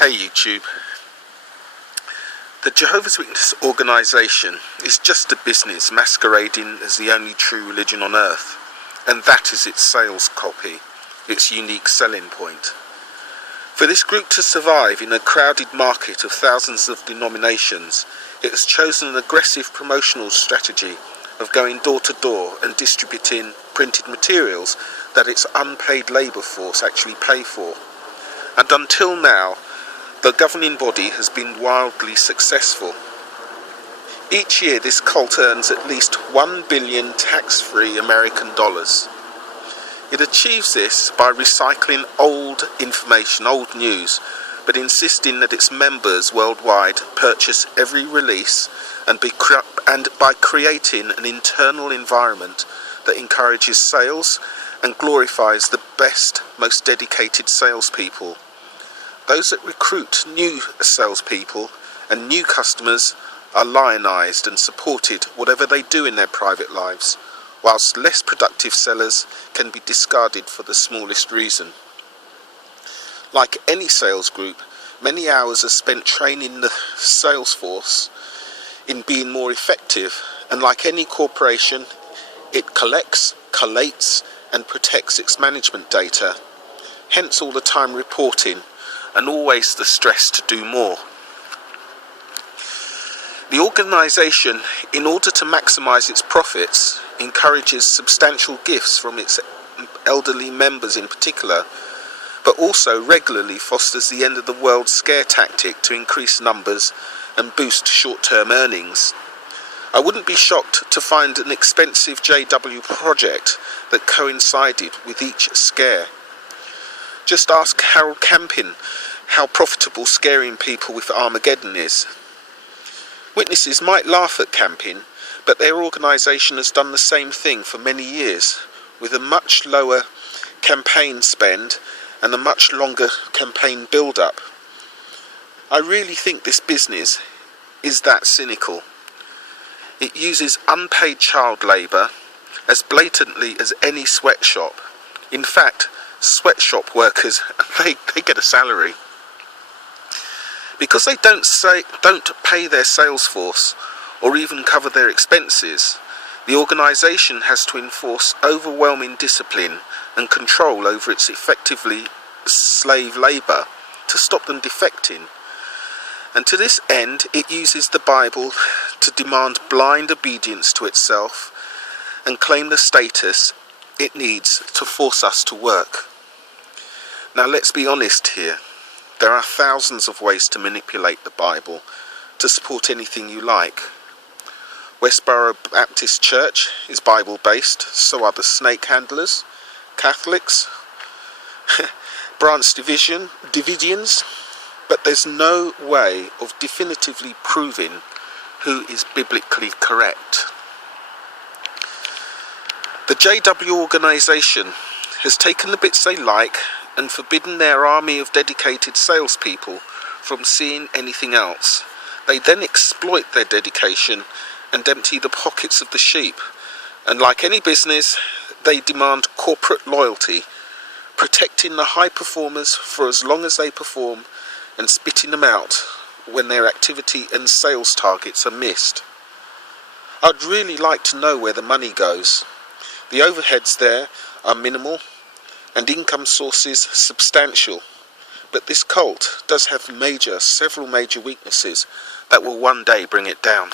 Hey YouTube. The Jehovah's Witness organisation is just a business masquerading as the only true religion on earth, and that is its sales copy, its unique selling point. For this group to survive in a crowded market of thousands of denominations, it has chosen an aggressive promotional strategy of going door to door and distributing printed materials that its unpaid labour force actually pay for. And until now, the governing body has been wildly successful. Each year this cult earns at least 1 billion tax-free American dollars. It achieves this by recycling old information, old news, but insisting that its members worldwide purchase every release and by creating an internal environment that encourages sales and glorifies the best, most dedicated salespeople. Those that recruit new salespeople and new customers are lionised and supported whatever they do in their private lives, whilst less productive sellers can be discarded for the smallest reason. Like any sales group, many hours are spent training the sales force in being more effective, and like any corporation, it collects, collates and protects its management data, hence all the time reporting and always the stress to do more. The organisation, in order to maximise its profits, encourages substantial gifts from its elderly members in particular, but also regularly fosters the end of the world scare tactic to increase numbers and boost short-term earnings. I wouldn't be shocked to find an expensive JW project that coincided with each scare. Just ask Harold Camping how profitable scaring people with Armageddon is. Witnesses might laugh at Camping, but their organisation has done the same thing for many years, with a much lower campaign spend and a much longer campaign build-up. I really think this business is that cynical. It uses unpaid child labour as blatantly as any sweatshop. In fact, sweatshop workers, they get a salary. Because they don't pay their sales force or even cover their expenses, the organisation has to enforce overwhelming discipline and control over its effectively slave labour to stop them defecting. And to this end, it uses the Bible to demand blind obedience to itself and claim the status it needs to force us to work. Now let's be honest here. There are thousands of ways to manipulate the Bible to support anything you like. Westboro Baptist Church is Bible-based, so are the snake handlers, Catholics, branch Davidians, but there's no way of definitively proving who is biblically correct. The JW organisation has taken the bits they like and forbidden their army of dedicated salespeople from seeing anything else. They then exploit their dedication and empty the pockets of the sheep, and like any business, they demand corporate loyalty, protecting the high performers for as long as they perform and spitting them out when their activity and sales targets are missed. I'd really like to know where the money goes. The overheads there are minimal and income sources substantial, but this cult does have several major weaknesses that will one day bring it down.